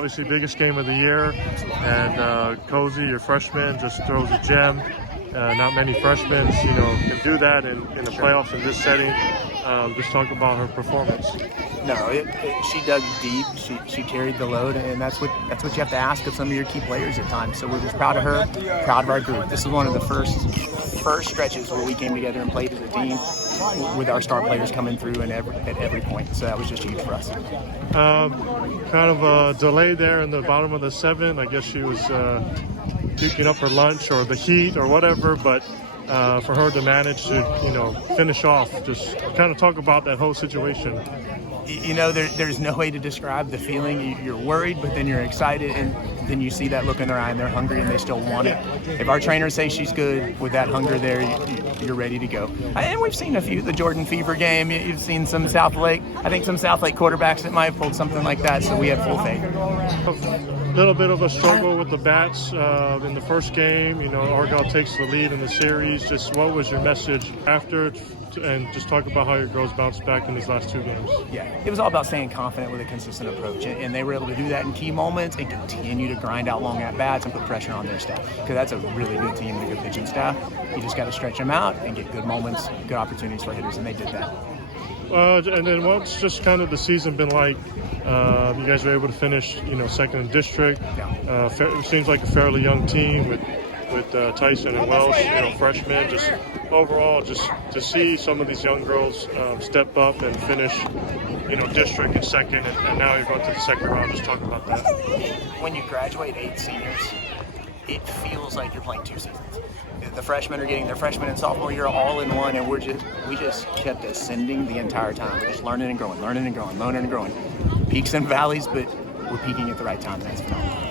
obviously biggest game of the year, and Cozy, your freshman, just throws a gem. Not many freshmen, can do that in the playoffs in this setting. Just talk about her performance. No, she dug deep. She carried the load, and that's what you have to ask of some of your key players at times. So we're just proud of her, proud of our group. This is one of the first stretches where we came together and played as a team with our star players coming through at every point. So that was just huge for us. Kind of a delay there in the bottom of the 7. I guess she was puking up her lunch or the heat or whatever, but for her to manage to finish off, just kind of talk about that whole situation. There's no way to describe the feeling. You're worried, but then you're excited, and then you see that look in their eye, and they're hungry, and they still want it. If our trainers say she's good, with that hunger there, you're ready to go. And we've seen a few, the Jordan Fever game. You've seen some South Lake. I think some South Lake quarterbacks that might have pulled something like that, so we have full faith. A little bit of a struggle with the bats in the first game. Argyle takes the lead in the series. Just what was your message after? And just talk about how your girls bounced back in these last 2 games. Yeah, it was all about staying confident with a consistent approach, and they were able to do that in key moments and continue to grind out long at-bats and put pressure on their staff, because that's a really good team and a good pitching staff. You just got to stretch them out and get good moments, good opportunities for hitters, and they did that. And then what's just kind of the season been like? You guys were able to finish, second in district. Yeah. It seems like a fairly young team with Tyson and Welsh, freshmen. Just overall, just to see some of these young girls step up and finish, district in second, and now you're going to the second round. Just talk about that. When you graduate 8 seniors, it feels like you're playing 2 seasons. The freshmen are getting their freshman and sophomore year all in one, and we just kept ascending the entire time. We're just learning and growing. Peaks and valleys, but we're peaking at the right time, and that's phenomenal.